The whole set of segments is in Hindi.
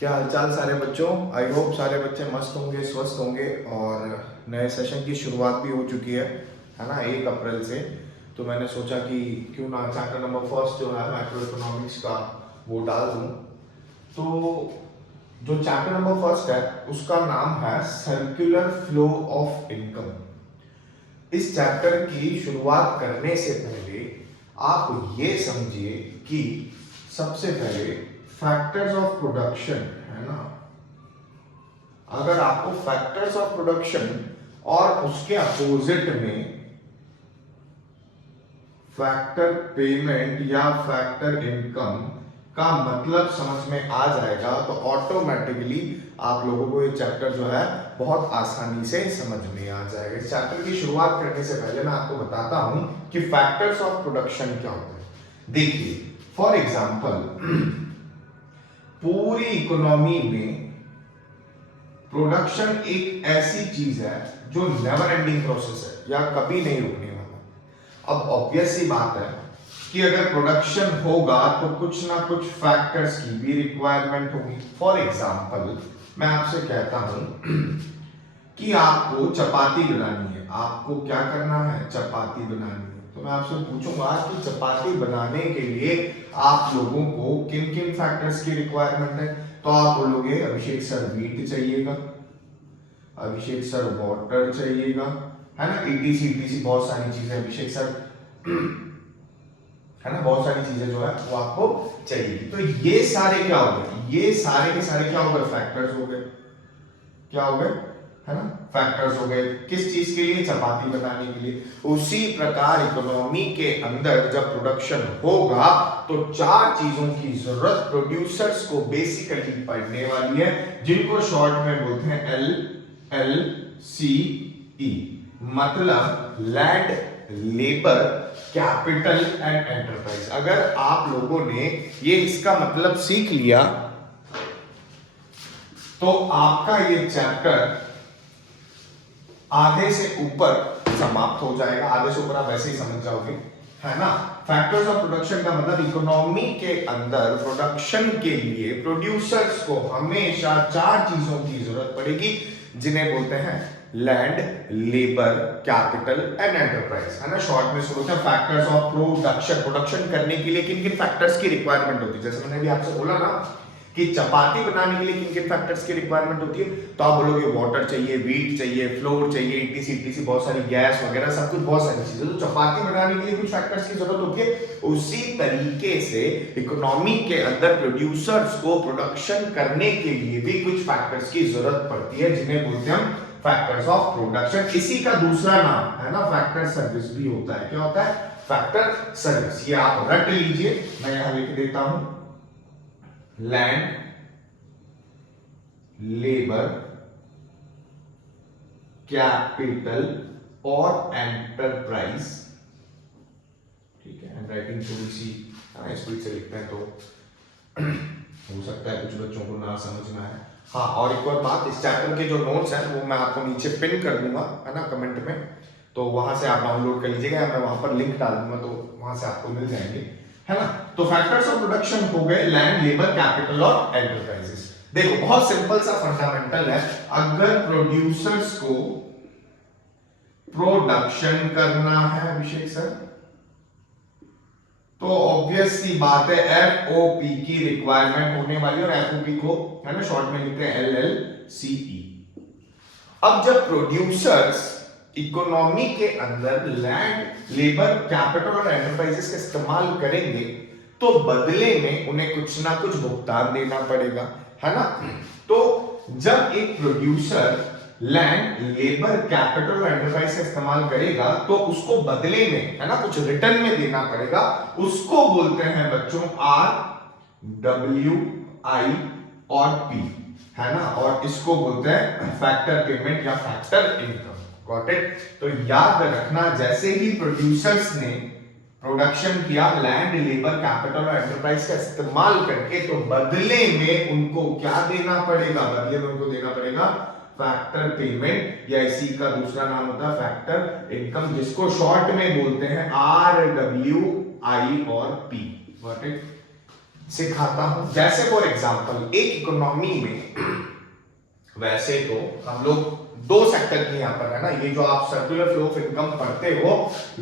क्या हालचाल सारे बच्चों। आई होप सारे बच्चे मस्त होंगे, स्वस्थ होंगे। और नए सेशन की शुरुआत भी हो चुकी है ना, 1 अप्रैल से। तो मैंने सोचा कि क्यों ना चैप्टर नंबर फर्स्ट जो है मैक्रो इकोनॉमिक्स का वो डाल दूं। तो जो चैप्टर नंबर फर्स्ट है उसका नाम है सर्कुलर फ्लो ऑफ इनकम। इस चैप्टर की शुरुआत करने से पहले आप ये समझिए कि सबसे पहले फैक्टर्स ऑफ प्रोडक्शन है ना, अगर आपको फैक्टर्स ऑफ प्रोडक्शन और उसके अपोजिट में फैक्टर पेमेंट या फैक्टर इनकम का मतलब समझ में आ जाएगा तो ऑटोमेटिकली आप लोगों को ये चैप्टर जो है बहुत आसानी से समझ में आ जाएगा। इस चैप्टर की शुरुआत करने से पहले मैं आपको बताता हूं कि फैक्टर्स ऑफ प्रोडक्शन क्या होते हैं। देखिए, फॉर एग्जांपल पूरी इकोनॉमी में प्रोडक्शन एक ऐसी चीज है जो नेवर एंडिंग प्रोसेस है या कभी नहीं रुकने वाला। अब ऑब्वियस सी बात है कि अगर प्रोडक्शन होगा तो कुछ ना कुछ फैक्टर्स की भी रिक्वायरमेंट होगी। फॉर एग्जांपल मैं आपसे कहता हूं कि आपको चपाती बनानी है, आपको क्या करना है, चपाती बनानी है। तो मैं आपसे पूछूंगा कि चपाती बनाने के लिए आप लोगों को किन किन फैक्टर्स की रिक्वायरमेंट है। तो आप बोलोगे अभिषेक सर वीट चाहिएगा, अभिषेक सर वाटर चाहिएगा, है ना, ईटीसी ईटीसी बहुत सारी चीजें अभिषेक सर है ना, बहुत सारी चीजें जो है वो आपको चाहिए। तो ये सारे क्या हो गए, ये सारे के सारे क्या हो गए, फैक्टर्स हो गए। क्या हो गए, है ना, फैक्टर्स हो गए। किस चीज के लिए, चपाती बनाने के लिए। उसी प्रकार इकोनॉमी के अंदर जब प्रोडक्शन होगा तो 4 चीजों की जरूरत प्रोड्यूसर्स को बेसिकली पड़ने वाली है, जिनको शॉर्ट में बोलते हैं LLCE। मतलब land, labour, capital and enterprise. अगर आप लोगों ने ये इसका मतलब सीख लिया तो आपका ये चैप्टर आधे से ऊपर समाप्त हो जाएगा। आधे से ऊपर आप वैसे ही समझ जाओगे, है ना। फैक्टर्स ऑफ प्रोडक्शन का मतलब इकोनॉमी के अंदर प्रोडक्शन के लिए प्रोड्यूसर्स को हमेशा 4 चीजों की जरूरत पड़ेगी, जिन्हें बोलते हैं land, labour, capital and enterprise, है ना। शॉर्ट में सुनते हैं फैक्टर्स ऑफ प्रोडक्शन। प्रोडक्शन करने के लिए किन किन फैक्टर्स की रिक्वायरमेंट होती है। जैसे मैंने भी आपसे बोला ना कि चपाती बनाने के लिए किन किन फैक्टर्स की रिक्वायरमेंट होती है, तो आप बोलोगे वाटर चाहिए, वीट चाहिए, फ्लोर चाहिए, ईटीसी ईटीसी बहुत सारी गैस वगैरह सब कुछ, बहुत सारी चीजें। तो चपाती बनाने के लिए कुछ फैक्टर्स की जरूरत होती है। उसी तरीके से इकोनॉमी के अंदर प्रोड्यूसर्स को प्रोडक्शन करने के लिए भी कुछ फैक्टर्स की जरूरत पड़ती है, जिन्हें बोलते हैं हम फैक्टर्स ऑफ प्रोडक्शन। इसी का दूसरा नाम है ना फैक्टर सर्विस भी होता है। क्या होता है, फैक्टर सर्विस। ये आप रट लीजिए, मैं यहां लिख देता हूं लैंड, लेबर, कैपिटल और एंटरप्राइज। ठीक है, हैंडराइटिंग थोड़ी सी स्पीड से लिखते हैं तो हो सकता है कुछ बच्चों को ना समझ में आए। हाँ, और एक और बात, इस चैप्टर के जो नोट्स हैं वो मैं आपको नीचे पिन कर दूंगा, है ना, कमेंट में। तो वहां से आप डाउनलोड कर लीजिएगा, मैं वहां पर लिंक डाल दूंगा, तो वहां से आपको मिल जाएंगे, है ना। तो फैक्टर्स ऑफ प्रोडक्शन हो गए लैंड, लेबर, कैपिटल और एंटरप्राइजेस। देखो बहुत सिंपल सा फंडामेंटल है। अगर प्रोड्यूसर्स को प्रोडक्शन करना है अभिषेक सर, तो ऑब्वियस सी बात है एफओपी की रिक्वायरमेंट होने वाली है, और एफओपी को है ना शॉर्ट में लिखते हैं LLCE। अब जब प्रोड्यूसर्स इकोनॉमी के अंदर लैंड, लेबर, कैपिटल और एंटरप्राइजेस का इस्तेमाल करेंगे तो बदले में उन्हें कुछ ना कुछ भुगतान देना पड़ेगा, है ना। तो जब एक प्रोड्यूसर लैंड, लेबर, कैपिटल और एंटरप्राइज का इस्तेमाल करेगा तो उसको बदले में, है ना, कुछ रिटर्न में देना पड़ेगा। उसको बोलते हैं बच्चों RWI और P, है ना, और इसको बोलते हैं फैक्टर पेमेंट या फैक्टर इनकम। Got it. तो याद रखना, जैसे ही प्रोड्यूसर्स ने प्रोडक्शन किया लैंड, लेबर, कैपिटल और एंटरप्राइज का इस्तेमाल करके, तो बदले में उनको क्या देना पड़ेगा, बदले में उनको देना पड़ेगा फैक्टर पेमेंट, या इसी का दूसरा नाम होता है फैक्टर इनकम, जिसको शॉर्ट में बोलते हैं RWI और P। Got it. सिखाता हूं। जैसे फॉर एग्जांपल एक इकोनॉमी में वैसे तो हम लोग दो सेक्टर के यहां पर है ना, ये जो आप सर्कुलर फ्लो ऑफ इनकम पढ़ते हो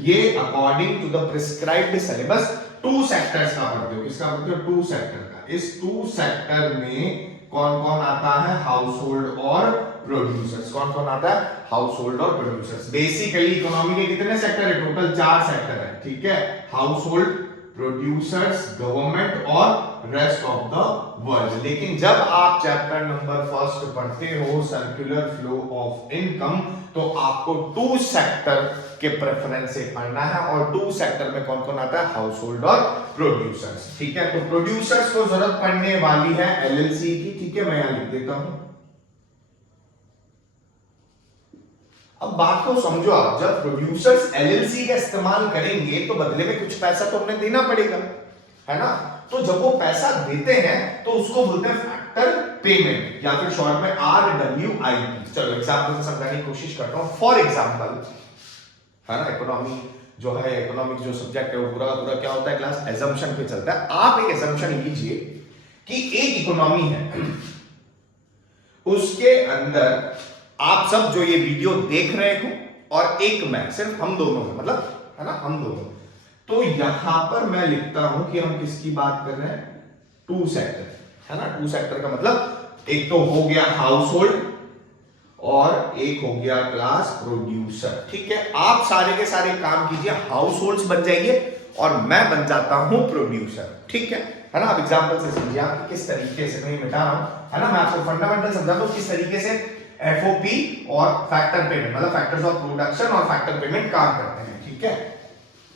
ये according to the prescribed syllabus two sectors का पढ़ते हो। किसका पढ़ते हो? टू सेक्टर का। इस टू सेक्टर में कौन कौन आता है? हाउस और प्रोड्यूसर्स। कौन कौन आता है? हाउस और प्रोड्यूसर्स। बेसिकली इकोनॉमी के कितने सेक्टर है? टोटल 4 सेक्टर है, ठीक है। हाउस होल्ड, प्रोड्यूसर्स, गवर्नमेंट और रेस्ट ऑफ द वर्ल्ड। लेकिन जब आप चैप्टर नंबर फर्स्ट पढ़ते हो सर्कुलर फ्लो ऑफ इनकम तो आपको टू सेक्टर के प्रेफरेंस से पढ़ना है और टू सेक्टर में कौन कौन आता है? हाउस होल्ड और प्रोड्यूसर्स, ठीक है। तो प्रोड्यूसर्स को जरूरत पड़ने वाली है एलएलसी की, ठीक है, मैं यहां लिख देता हूं। अब बात को समझो आप, जब प्रोड्यूसर्स एलएलसी का इस्तेमाल करेंगे तो बदले में कुछ पैसा तो उन्हें देना पड़ेगा, है ना। तो जब वो पैसा देते हैं तो उसको बोलते हैं फैक्टर पेमेंट या फिर शॉर्ट में RWIP। चलो एग्जांपल से समझाने की कोशिश करता हूं। फॉर एग्जांपल, है ना, इकोनॉमी जो है, इकोनॉमिक्स जो सब्जेक्ट है वो पूरा पूरा क्या होता है क्लास? एजम्पशन पे चलता है। आप एक एजम्पशन लीजिए कि एक इकोनॉमी है, उसके अंदर आप सब जो ये वीडियो देख रहे हो और एक मैं, सिर्फ हम दोनों हैं, मतलब है ना, हम दोनों। तो यहां पर मैं लिखता हूं कि हम किसकी बात कर रहे हैं? टू सेक्टर, है ना। टू सेक्टर का मतलब एक तो हो गया हाउस होल्ड और एक हो गया क्लास प्रोड्यूसर, ठीक है। आप सारे के सारे काम कीजिए, हाउस होल्ड्स बन जाइए और मैं बन जाता हूं प्रोड्यूसर, ठीक है ना। आप एग्जांपल से समझिए आप किस तरीके से, मैं मिटा रहा हूं, है ना, मैं आपको फंडामेंटल समझाता हूं किस तरीके से एफओपी और फैक्टर पेमेंट, मतलब फैक्टर्स ऑफ प्रोडक्शन और फैक्टर पेमेंट काम करते हैं, ठीक है।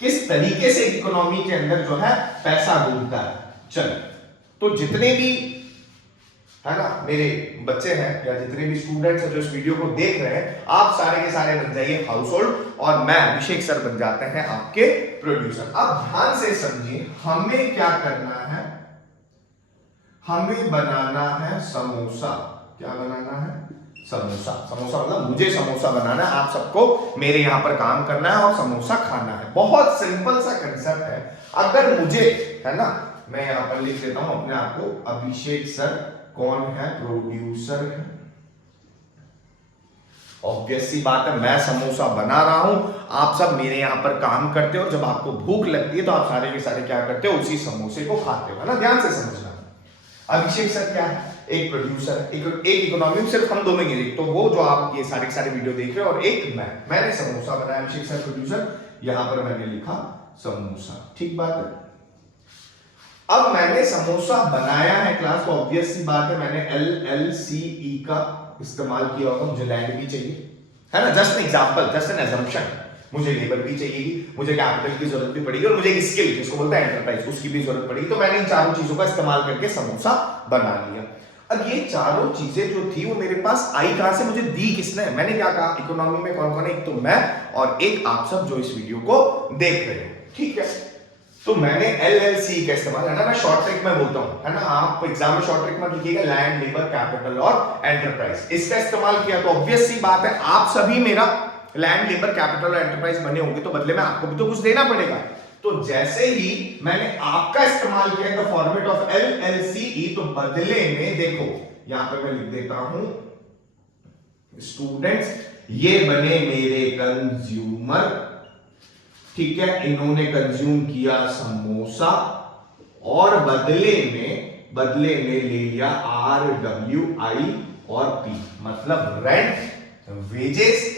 किस तरीके से इकोनॉमी के अंदर जो है पैसा घूमता है। चलो, तो जितने भी, है ना, मेरे बच्चे हैं या जितने भी स्टूडेंट्स हैं जो इस वीडियो को देख रहे हैं, आप सारे के सारे बन जाइए हाउस होल्ड और मैं अभिषेक सर बन जाते हैं आपके प्रोड्यूसर। अब ध्यान से समझिए, हमें क्या करना है? हमें बनाना है समोसा। क्या बनाना है? समोसा। समोसा मतलब मुझे समोसा बनाना है, आप सबको मेरे यहां पर काम करना है और समोसा खाना है। बहुत सिंपल सा कंसेप्ट है। अगर मुझे, है ना, मैं यहां पर लिख देता हूं अपने आप को, अभिषेक सर कौन है? प्रोड्यूसर है। ऑब्वियस सी बात है, मैं समोसा बना रहा हूं, आप सब मेरे यहां पर काम करते हो, जब आपको भूख लगती है तो आप सारे के सारे क्या करते हो? उसी समोसे को खाते हो, है ना। ध्यान से समझना। अभिषेक सर क्या है? एक प्रोड्यूसर है। एक इकोनॉमी सिर्फ हम दोनों ही, तो वो जो आप ये सारे के सारे वीडियो देख रहे हो और एक मैंने समोसा बनाया, अभिषेक सर प्रोड्यूसर, यहां पर मैंने लिखा समोसा, ठीक बात है। अब मैंने समोसा बनाया है क्लास, तो ऑब्वियस सी बात है मैंने LLCE का इस्तेमाल किया होगा। मुझे लैंड भी चाहिए, है ना, just an example, just an assumption. मुझे लेबर भी चाहिएगी, मुझे कैपिटल की जरूरत भी पड़ेगी और मुझे एक स्किल जिसको बोलते हैं एंटरप्राइज, उसकी भी जरूरत पड़ेगी। तो मैंने इन चारों चीजों का इस्तेमाल करके समोसा बना लिया। अब ये चारों चीजें जो थी वो मेरे पास आई कहां से? मुझे दी किसने? मैंने क्या कहा? इकोनॉमी में कौन कौन है? एक तो मैं और एक आप सब जो इस वीडियो को देख रहे हो, ठीक है। तो मैंने LLC का इस्तेमाल, है ना, मैं शॉर्ट ट्रिक में बोलता हूं, है ना। आप एग्जाम में शॉर्ट ट्रिक में लिखिएगा लैंड, लेबर, कैपिटल और एंटरप्राइज। इसका इस्तेमाल किया तो ऑब्वियस सी बात है आप सभी मेरा लैंड, लेबर, कैपिटल और एंटरप्राइज बने होंगे, तो बदले में आपको भी तो कुछ देना पड़ेगा। तो जैसे ही मैंने आपका इस्तेमाल किया द फॉर्मेट ऑफ LLCE, तो बदले में देखो यहां पर मैं लिख देता हूं स्टूडेंट्स, ये बने मेरे कंज्यूमर, ठीक है। इन्होंने कंज्यूम किया समोसा और बदले में ले लिया RWI और P, मतलब रेंट, वेजेस,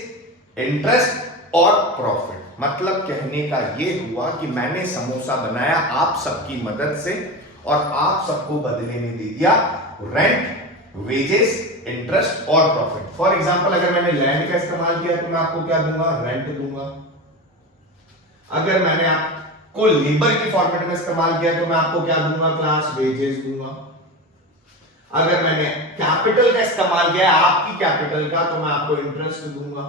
इंटरेस्ट और प्रॉफिट। मतलब कहने का ये हुआ कि मैंने समोसा बनाया आप सबकी मदद से और आप सबको बदले में दे दिया रेंट, वेजेस, इंटरेस्ट और प्रॉफिट। फॉर एग्जांपल, अगर मैंने लैंड का इस्तेमाल किया तो मैं आपको क्या दूंगा? रेंट दूंगा। अगर मैंने आपको लेबर के फॉर्मेट में इस्तेमाल किया तो मैं आपको क्या दूंगा? क्लास वेजेस दूंगा। अगर मैंने कैपिटल का इस्तेमाल किया आपकी कैपिटल का, तो मैं आपको इंटरेस्ट दूंगा।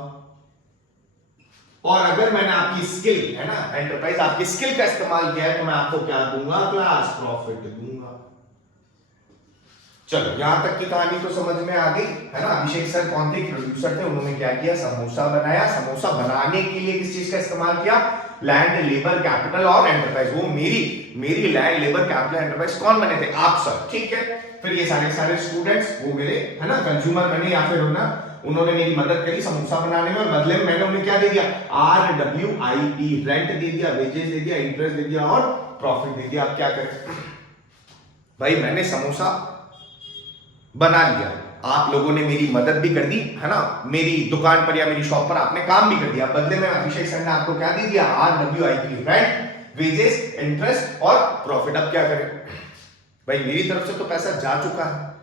और अगर मैंने आपकी स्किल, है ना, एंटरप्राइज, आपकी स्किल का इस्तेमाल किया है तो मैं आपको क्या दूंगा? क्लास प्रॉफिट दूंगा। चलो, यहां तक की कहानी तो समझ में आ गई, है ना। अभिषेक सर कौन थे? प्रोड्यूसर थे। उन्होंने क्या किया? समोसा बनाया। समोसा बनाने के लिए किस चीज का इस्तेमाल किया? लैंड, लेबर, कैपिटल और एंटरप्राइज। वो मेरी लैंड, लेबर, कैपिटल, एंटरप्राइज कौन बने थे? आप सर, ठीक है। फिर ये सारे स्टूडेंट्स वो मेरे है ना कंज्यूमर बने, या फिर उन्होंने मेरी मदद करी समोसा बनाने में, बदले में मैंने उन्हें क्या दे दिया? RWIP, रेंट दे दिया, वेजेस दे दिया, इंटरेस्ट दे दिया और प्रॉफिट दे दिया। अब क्या करें भाई, मैंने समोसा बना लिया, आप लोगों ने मेरी मदद भी कर दी है ना, मेरी दुकान पर या मेरी शॉप पर आपने काम भी कर दिया, बदले में अभिषेक सर ने आपको क्या दे दिया? RWIP, रेंट, वेजेस, इंटरेस्ट और प्रॉफिट। अब क्या करें भाई, मेरी तरफ से तो पैसा जा चुका है।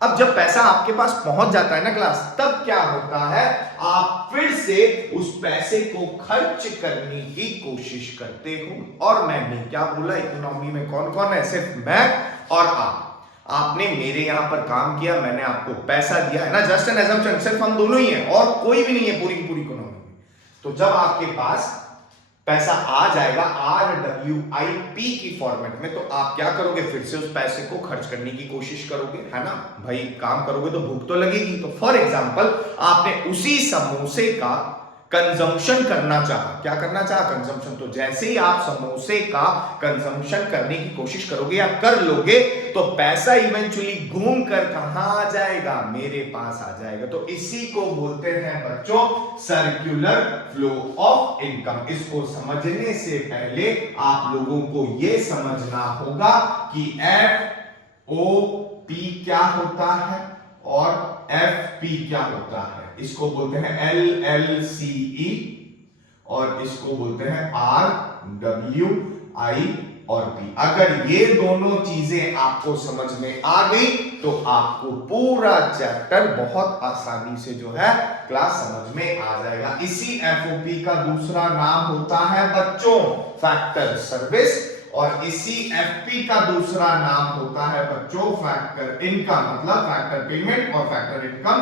अब जब पैसा आपके पास पहुंच जाता है ना क्लास, तब क्या होता है, आप फिर से उस पैसे को खर्च करने की कोशिश करते हो। और मैंने क्या बोला, इकोनॉमी में कौन कौन है? सिर्फ मैं और आप। आपने मेरे यहां पर काम किया, मैंने आपको पैसा दिया है ना, जस्ट एन एजम्पशन, सिर्फ हम दोनों ही हैं और कोई भी नहीं है पूरी की पूरी इकोनॉमी में। तो जब आपके पास पैसा आ जाएगा RWIP की फॉर्मेट में, तो आप क्या करोगे? फिर से उस पैसे को खर्च करने की कोशिश करोगे, है ना भाई। काम करोगे तो भूख तो लगेगी। तो फॉर एग्जांपल, आपने उसी समोसे का कंजम्पशन करना चाहा। क्या करना चाहा? कंजम्पशन। तो जैसे ही आप समोसे का कंजम्पशन करने की कोशिश करोगे या कर लोगे, तो पैसा इवेंचुअली घूम कर कहां आ जाएगा? मेरे पास आ जाएगा। तो इसी को बोलते हैं बच्चों सर्कुलर फ्लो ऑफ इनकम। इसको समझने से पहले आप लोगों को यह समझना होगा कि FOP क्या होता है और FP क्या होता है। इसको बोलते हैं LLCE और इसको बोलते हैं RWI और P। अगर ये दोनों चीजें आपको समझ में आ गई तो आपको पूरा चैप्टर बहुत आसानी से जो है क्लास समझ में आ जाएगा। इसी FOP का दूसरा नाम होता है बच्चों फैक्टर सर्विस, और इसी FP का दूसरा नाम होता है बच्चों फैक्टर इनकम, मतलब फैक्टर पेमेंट और factor income,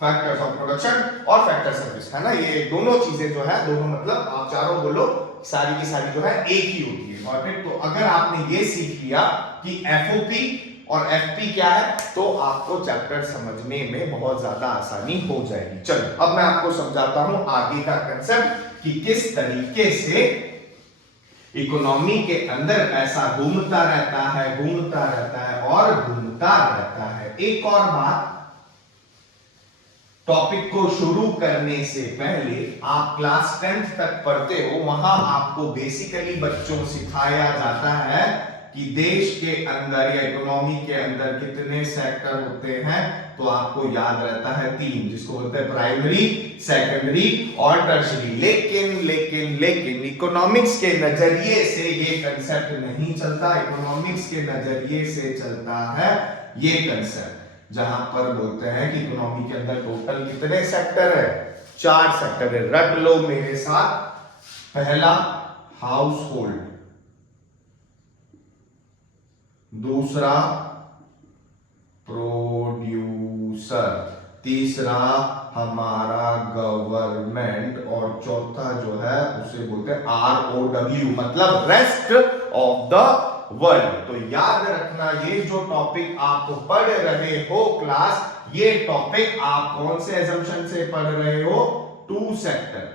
factors of production और फैक्टर सर्विस, है ना। ये दोनों चीजें जो है, दोनों मतलब आप चारों बोलो, सारी की सारी जो है एक ही होती है। तो अगर आपने ये सीख लिया कि FOP और FP क्या है, तो आपको चैप्टर समझने में बहुत ज्यादा आसानी हो जाएगी। चलो अब मैं आपको समझाता हूं आगे का कंसेप्ट कि किस तरीके से इकोनॉमी के अंदर पैसा घूमता रहता है और घूमता रहता है। एक और बात, टॉपिक को शुरू करने से पहले आप क्लास 10th तक पढ़ते हो, वहां आपको बेसिकली बच्चों सिखाया जाता है कि देश के अंदर या इकोनॉमी के अंदर कितने सेक्टर होते हैं। तो आपको याद रहता है 3, जिसको बोलते हैं प्राइमरी, सेकेंडरी और टर्शरी। लेकिन इकोनॉमिक्स के नजरिए से ये कंसेप्ट नहीं चलता। इकोनॉमिक्स के नजरिए से चलता है ये कंसेप्ट, जहां पर बोलते हैं कि इकोनॉमी के अंदर टोटल कितने सेक्टर है? 4 सेक्टर है। रट लो मेरे साथ। पहला हाउस होल्ड, दूसरा प्रोड्यूसर, तीसरा हमारा गवर्नमेंट और चौथा जो है उसे बोलते हैं ROW, मतलब रेस्ट ऑफ द वर्ल्ड। तो याद रखना, ये जो टॉपिक आप पढ़ रहे हो क्लास, ये टॉपिक आप कौन से एजम्पशन से पढ़ रहे हो? 2 सेक्टर।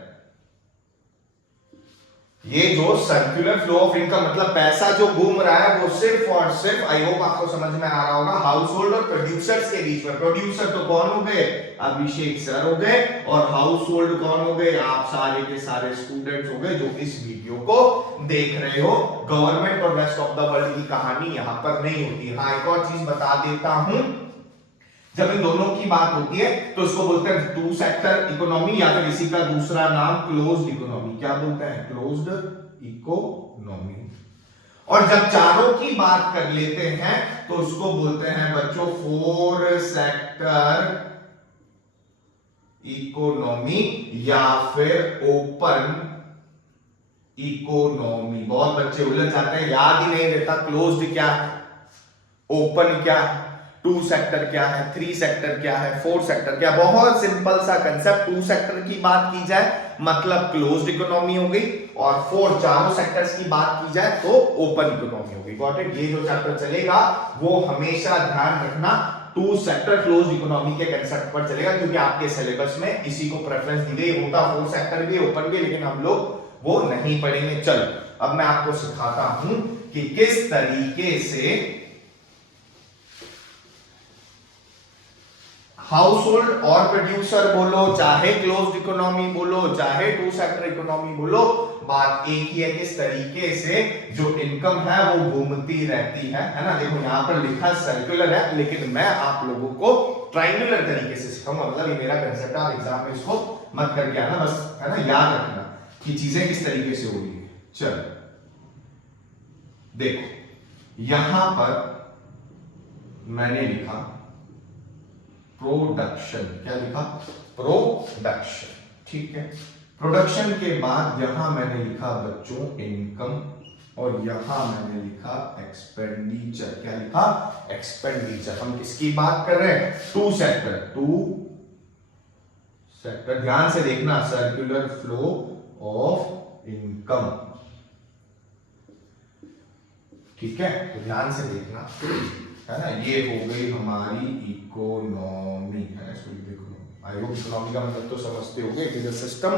ये जो सर्कुलर फ्लो ऑफ इनकम, मतलब पैसा जो घूम रहा है, वो सिर्फ और सिर्फ, आई होप आपको समझ में आ रहा होगा, हाउस होल्ड और प्रोड्यूसर्स के बीच में। प्रोड्यूसर तो कौन हो गए? अभिषेक सर हो गए। और हाउस होल्ड कौन हो गए? आप सारे के सारे स्टूडेंट्स हो गए जो इस वीडियो को देख रहे हो। गवर्नमेंट और रेस्ट ऑफ द वर्ल्ड की कहानी यहां पर नहीं होती। हाँ, एक और चीज बता देता हूं, जब इन दोनों की बात होती है तो इसको बोलते हैं 2 सेक्टर इकोनॉमी, या फिर इसी का दूसरा नाम क्लोज्ड इकोनॉमी। क्या बोलते हैं? Closed economy. और जब चारों की बात कर लेते हैं तो उसको बोलते हैं बच्चों 4 सेक्टर इकोनॉमी या फिर ओपन इकोनॉमी। बहुत बच्चे उलझ जाते हैं, याद ही नहीं रहता क्लोज्ड क्या है, ओपन क्या है, 2 सेक्टर क्या है, 3 सेक्टर क्या है, 4 सेक्टर क्या। बहुत सिंपल सा कंसेप्ट। 2 सेक्टर की बात की जाए मतलब क्लोज्ड इकोनॉमी हो गई, और 4 चारों सेक्टर्स की बात की जाए तो ओपन इकोनॉमी हो गई। Got it? ये जो चैप्टर चलेगा वो हमेशा ध्यान रखना 2 सेक्टर क्लोज्ड इकोनॉमी के कंसेप्ट पर चलेगा, क्योंकि आपके सिलेबस में इसी को प्रेफरेंस दी गई। होता 4 सेक्टर भी, ओपन भी, लेकिन हम लोग वो नहीं पढ़ेंगे। चलो अब मैं आपको सिखाता हूं कि किस तरीके से हाउस होल्ड और प्रोड्यूसर बोलो, चाहे क्लोज्ड इकोनॉमी बोलो, चाहे टू सेक्टर इकोनॉमी बोलो, बात एक ही है, किस तरीके से जो इनकम है वो घूमती रहती है ना। देखो यहाँ पर लिखा सर्कुलर है, लेकिन मैं आप लोगों को ट्रायंगुलर तरीके से सिखाऊंगा। मतलब ये मेरा कंसेप्ट है, आप एग्जाम में इसको मत करके आना, बस है ना, याद रखना कि चीजें किस तरीके से हो रही है। चलो देखो यहां पर मैंने लिखा प्रोडक्शन, क्या लिखा? प्रोडक्शन, ठीक है। प्रोडक्शन के बाद यहां मैंने लिखा बच्चों इनकम, और यहां मैंने लिखा एक्सपेंडिचर। क्या लिखा? एक्सपेंडिचर। हम किसकी बात कर रहे हैं? Two sector, two sector. ध्यान से देखना, सर्कुलर फ्लो ऑफ इनकम, ठीक है, तो ध्यान से देखना, है ना। ये हो गई हमारी इकोनॉमी, है ना। इसको देखो, आई होप इकोनॉमी का मतलब तो समझते होंगे, it is a system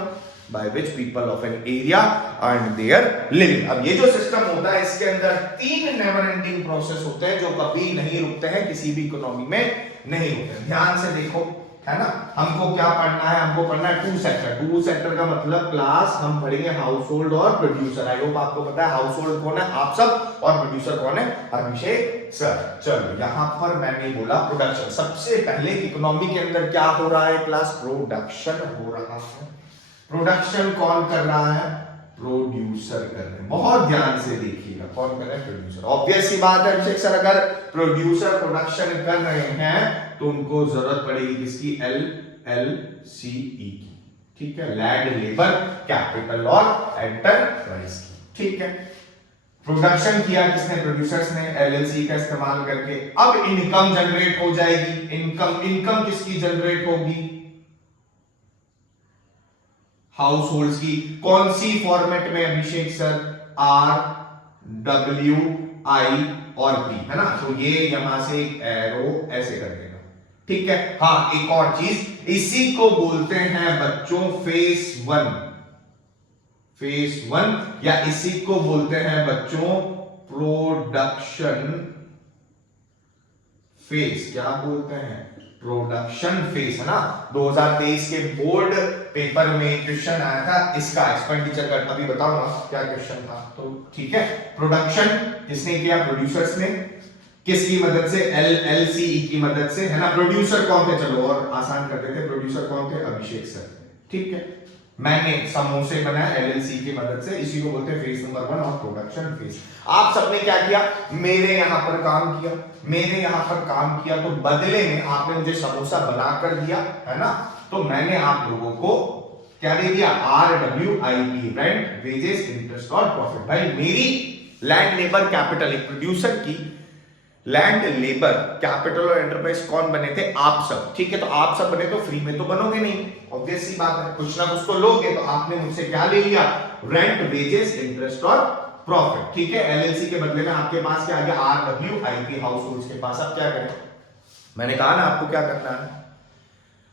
by which people of an area earn their living. अब ये जो सिस्टम होता है, इसके अंदर 3 नेवर एंडिंग प्रोसेस होते हैं जो कभी नहीं रुकते हैं, किसी भी इकोनॉमी में नहीं होते हैं। ध्यान से देखो, है ना। हमको क्या पढ़ना है? हमको पढ़ना है टू सेक्टर। टू सेक्टर का मतलब क्लास हम पढ़ेंगे हाउस होल्ड और प्रोड्यूसर। आई होप आपको पता है हाउस होल्ड कौन है, आप सब, और प्रोड्यूसर कौन है, अभिषेक सर। चलो यहां पर मैंने बोला प्रोडक्शन। सबसे पहले इकोनॉमी के अंदर क्या हो रहा है क्लास? प्रोडक्शन हो रहा है। प्रोडक्शन कौन कर रहा है? प्रोड्यूसर कर रहे हैं। बहुत ध्यान से देखिएगा, कौन कर रहे हैं? प्रोड्यूसर। ऑब्वियस सी बात है अभिषेक सर, अगर प्रोड्यूसर प्रोडक्शन कर रहे हैं तो उनको जरूरत पड़ेगी किसकी? LLCE की, ठीक है, लैंड लेबर कैपिटल और एंटरप्राइज की, ठीक है। प्रोडक्शन किया किसने? प्रोड्यूसर्स ने, LLC का इस्तेमाल करके। अब इनकम जनरेट हो जाएगी। इनकम किसकी जनरेट होगी? हाउस होल्ड्स की। कौन सी फॉर्मेट में अभिषेक सर? RWI और P, है ना। तो ये यहां से एक एरो ऐसे कर देगा, ठीक है। हाँ, एक और चीज, इसी को बोलते हैं बच्चों फेस 1, फेस 1, या इसी को बोलते हैं बच्चों प्रोडक्शन फेस। क्या बोलते हैं? प्रोडक्शन फेस, है ना। 2023 के बोर्ड पेपर में क्वेश्चन आया था इसका, एक्सपेंडिचर का। अभी बताऊंगा क्या क्वेश्चन था, तो ठीक है। प्रोडक्शन किसने किया? प्रोड्यूसर्स ने। किसकी मदद से? LLCE की मदद से, है ना। प्रोड्यूसर कौन थे? चलो और आसान कर देते, प्रोड्यूसर कौन थे? अभिषेक सर, ठीक है। मैंने समोसे बनाया LLC की मदद से, इसी को बोलते हैं फेज नंबर 1 और प्रोडक्शन फेज। आप सबने क्या किया? मेरे यहां पर काम किया, मेरे यहां पर काम किया, तो बदले में आपने मुझे समोसा बना कर दिया, है ना। तो मैंने आप लोगों को क्या दे दिया? RWIP, रेंट, वेजेस, इंटरेस्ट और प्रॉफिट। भाई मेरी लैंड लेबर कैपिटल, एक प्रोड्यूसर की लैंड लेबर कैपिटल और एंटरप्राइज कौन बने थे? आप सब, ठीक है। तो आप सब बने तो फ्री में तो बनोगे नहीं, ऑब्वियस सी बात है, कुछ ना कुछ तो लोगे। तो आपने मुझसे क्या ले लिया? रेंट, वेजेस, इंटरेस्ट और प्रॉफिट, ठीक है। LLC के बदले में आपके पास क्या आ गया? RWIP, हाउस होल्ड्स के पास। अब क्या करें? मैंने कहा ना आपको क्या करना है,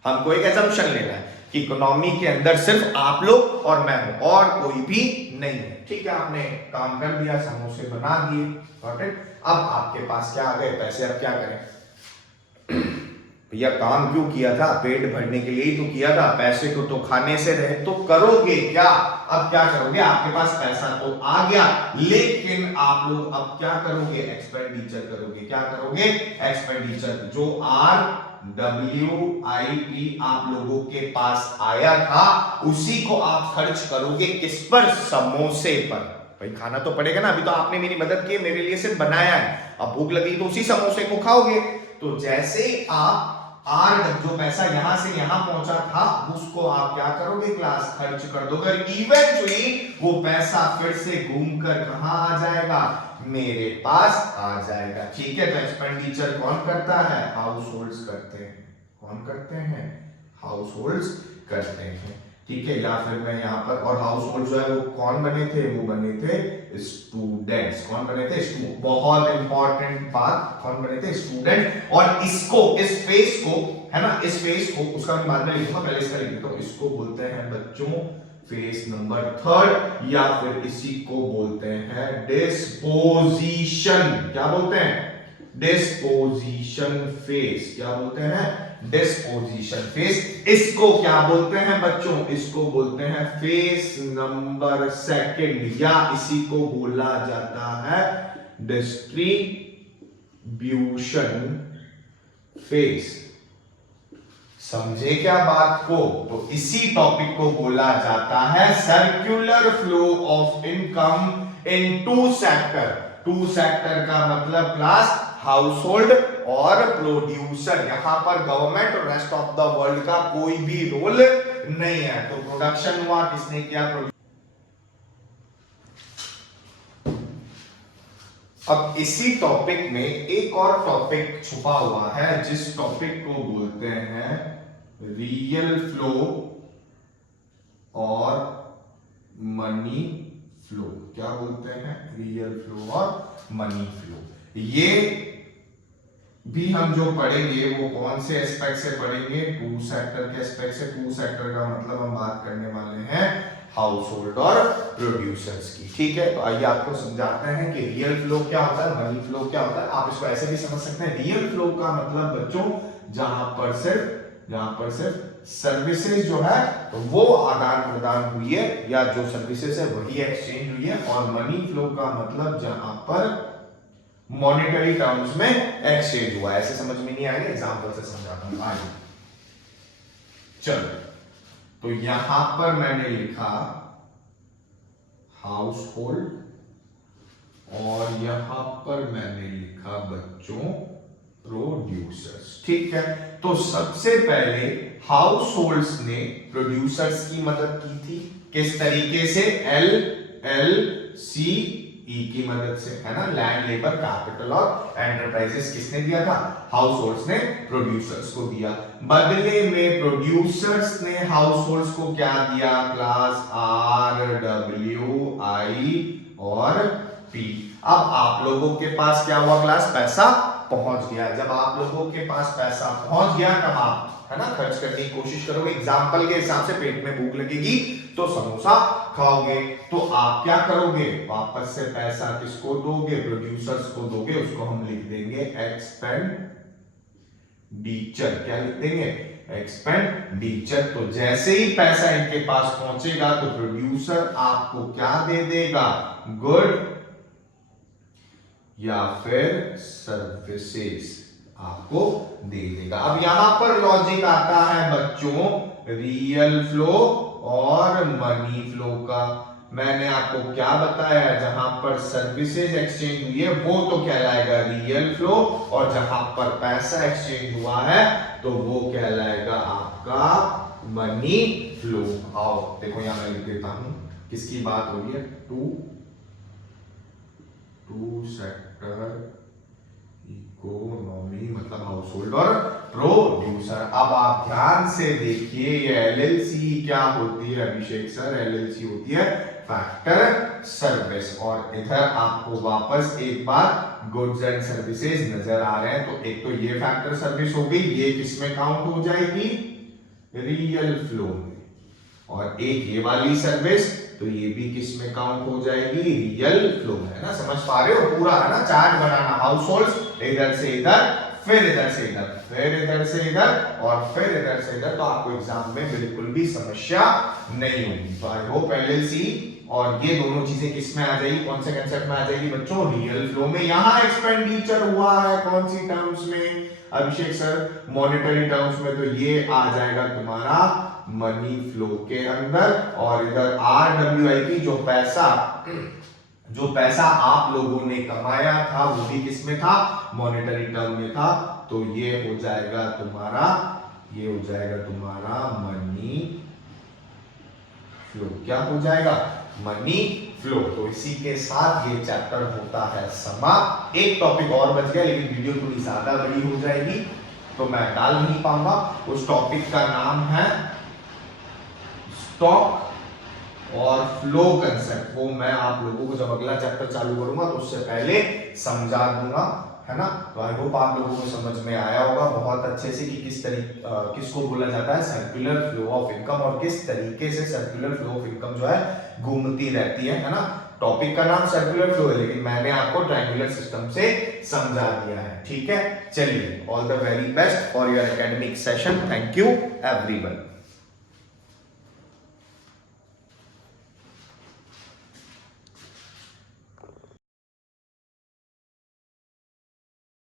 हमको एक असम्पशन लेना है कि इकोनॉमी के अंदर सिर्फ आप लोग और मैं हूं, और कोई भी नहीं है, ठीक है। आपने काम कर दिया, समोसे बना दिए, गॉट इट। अब आपके पास क्या आ गए? पैसे। अब क्या करें भैया? काम क्यों किया था? पेट भरने के लिए ही तो किया था, पैसे को तो खाने से रहे, तो करोगे क्या? अब क्या करोगे? आपके पास पैसा तो आ गया, लेकिन आप लोग अब क्या करोगे? एक्सपेंडिचर करोगे। क्या करोगे? एक्सपेंडिचर। जो RWIP आप लोगों के पास आया था, उसी को आप खर्च करोगे किस पर? समोसे पर। भाई खाना तो पड़ेगा ना, अभी तो आपने मेरी मदद की, मेरे लिए सिर्फ बनाया है, अब भूख लगी तो उसी समोसे को खाओगे। तो जैसे आप जो पैसा यहां से यहां पहुंचा था, उसको आप क्या करोगे क्लास? खर्च कर दोगे। इवेंचुअली वो पैसा फिर से घूमकर कहां आ जाएगा? मेरे पास आ जाएगा, ठीक है। तो एक्सपेंडिचर कौन करता है? हाउस होल्ड्स करते हैं। कौन करते हैं? हाउस होल्ड्स करते हैं, ठीक है। या फिर मैं यहाँ पर, और हाउस होल्ड जो है वो कौन बने थे? वो बने थे स्टूडेंट्स। कौन बने थे? बहुत इंपॉर्टेंट बात, कौन बने थे? स्टूडेंट। और इसको, इस फेस को, है ना, इस फेस को, उसका मैं बाद में लिखूंगा, पहले इसका लिख देता हूं। इसको बोलते हैं बच्चों फेस नंबर थर्ड, या फिर इसी को बोलते हैं डिस्पोजिशन। क्या बोलते हैं? Disposition face. क्या बोलते हैं? Disposition face. इसको क्या बोलते हैं बच्चों? इसको बोलते हैं फेस नंबर सेकंड, या इसी को बोला जाता है डिस्ट्रीब्यूशन फेस। समझे क्या बात को? तो इसी टॉपिक को बोला जाता है circular flow of income in two sector. Two sector का मतलब क्लास हाउस होल्ड और प्रोड्यूसर। यहां पर गवर्नमेंट और रेस्ट ऑफ द वर्ल्ड का कोई भी रोल नहीं है। तो प्रोडक्शन हुआ किसने किया? अब इसी टॉपिक में एक और टॉपिक छुपा हुआ है, जिस टॉपिक को बोलते हैं रियल फ्लो और मनी फ्लो। क्या बोलते हैं? रियल फ्लो और मनी फ्लो। ये भी हम जो पढ़ेंगे वो कौन से एस्पेक्ट से पढ़ेंगे? टू सेक्टर के एस्पेक्ट से। टू सेक्टर का मतलब हम बात करने वाले हैं हाउस होल्ड और प्रोड्यूसर्स की। ठीक है, तो आइए आपको समझाते हैं कि रियल फ्लो क्या होता है, मनी फ्लो क्या होता है। आप इसको ऐसे भी समझ सकते हैं, रियल फ्लो का मतलब बच्चों जहां पर सिर्फ सर्विसेज जो है तो वो आदान प्रदान हुई है, या जो सर्विसेज है वही एक्सचेंज हुई है। और मनी फ्लो का मतलब जहां पर मॉनेटरी टर्म्स में एक्सचेंज हुआ है। ऐसे समझ में नहीं आएगा, एग्जांपल से समझाता हूं। आइए चलो, तो यहां पर मैंने लिखा हाउस होल्ड और यहां पर मैंने लिखा बच्चों प्रोड्यूसर्स। ठीक है, तो सबसे पहले हाउस होल्ड्स ने प्रोड्यूसर्स की मदद की थी। किस तरीके से? LLC की मदद से, है ना। लैंड, लेबर, कैपिटल और एंटरप्राइजेस किसने दिया था? हाउस होल्ड्स ने प्रोड्यूसर्स को दिया। बदले में प्रोड्यूसर्स ने हाउस होल्ड्स को क्या दिया? क्लास RWI और P। अब आप लोगों के पास क्या हुआ? क्लास पैसा पहुंच गया। जब आप लोगों के पास पैसा पहुंच गया, तब आप, है ना, खर्च करने की कोशिश करोगे। एग्जाम्पल के हिसाब से पेट में भूख लगेगी तो समोसा खाओगे, तो आप क्या करोगे? वापस से पैसा किसको दोगे? प्रोड्यूसर्स को दोगे। उसको हम लिख देंगे एक्सपेंडिचर। क्या लिख देंगे? एक्सपेंडिचर। तो जैसे ही पैसा इनके पास पहुंचेगा तो प्रोड्यूसर आपको क्या दे देगा? गुड या फिर सर्विसेज आपको दे देगा। अब यहां पर लॉजिक आता है बच्चों रियल फ्लो और मनी फ्लो का। मैंने आपको क्या बताया? जहां पर सर्विसेज एक्सचेंज हुई है वो तो कहलाएगा रियल फ्लो, और जहां पर पैसा एक्सचेंज हुआ है तो वो कहलाएगा आपका मनी फ्लो। आओ देखो, यहां मैं लिख देता हूं किसकी बात हो रही है। टू सेक्टर इकोनॉमी मतलब हाउस होल्ड और प्रोड्यूसर। अब आप ध्यान से देखिए, ये एलएलसी क्या होती है अभिषेक सर? एलएलसी होती है फैक्टर सर्विस। और इधर आपको वापस एक बार गुड्स एंड सर्विसेज नजर आ रहे हैं। तो एक तो ये फैक्टर सर्विस हो गई, ये किसमें काउंट हो जाएगी? रियल फ्लो में। और एक ये वाली सर्विस, तो ये भी किस में काउंट हो जाएगी? रियल फ्लो में, है ना। समझ पा रहे हो? पूरा, है ना, चार्ट बनाना। हाउस होल्ड इधर से इधर, फिर इधर से इधर, फिर इधर से इधर और फिर इधर से इधर। तो आपको एग्जाम में बिल्कुल भी समस्या नहीं होगी। तो आई होप एलएलसी और ये दोनों चीजें किस में आ जाएगी? कौन से कंसेप्ट में आ जाएगी बच्चों? रियल फ्लो में। यहां एक्सपेंडिचर हुआ है कौन सी टर्म्स में अभिषेक सर? मॉनेटरी टर्म्स में। तो ये आ जाएगा तुम्हारा मनी फ्लो के अंदर। और इधर RWI की जो पैसा आप लोगों ने कमाया था वो भी किसमें था? मॉनेटरी टर्म में था। तो ये हो जाएगा तुम्हारा मनी फ्लो। क्या हो जाएगा? Money flow. तो इसी के साथ ये चैप्टर होता है समाप्त। एक टॉपिक और बच गया, लेकिन वीडियो थोड़ी ज्यादा बड़ी हो जाएगी तो मैं डाल नहीं पाऊंगा। उस टॉपिक का नाम है स्टॉक और फ्लो कंसेप्ट। वो मैं आप लोगों को जब अगला चैप्टर चालू करूंगा तो उससे पहले समझा दूंगा, है ना। तो आई होप आप लोगों को समझ में आया होगा बहुत अच्छे से कि किसको बोला जाता है सर्कुलर फ्लो ऑफ इनकम, और किस तरीके से सर्कुलर फ्लो ऑफ इनकम जो है घूमती रहती है ना। टॉपिक का नाम सर्कुलर फ्लो है, लेकिन मैंने आपको ट्रायंगुलर सिस्टम से समझा दिया है, ठीक है। चलिए, all the very best for your academic session. Thank you everyone.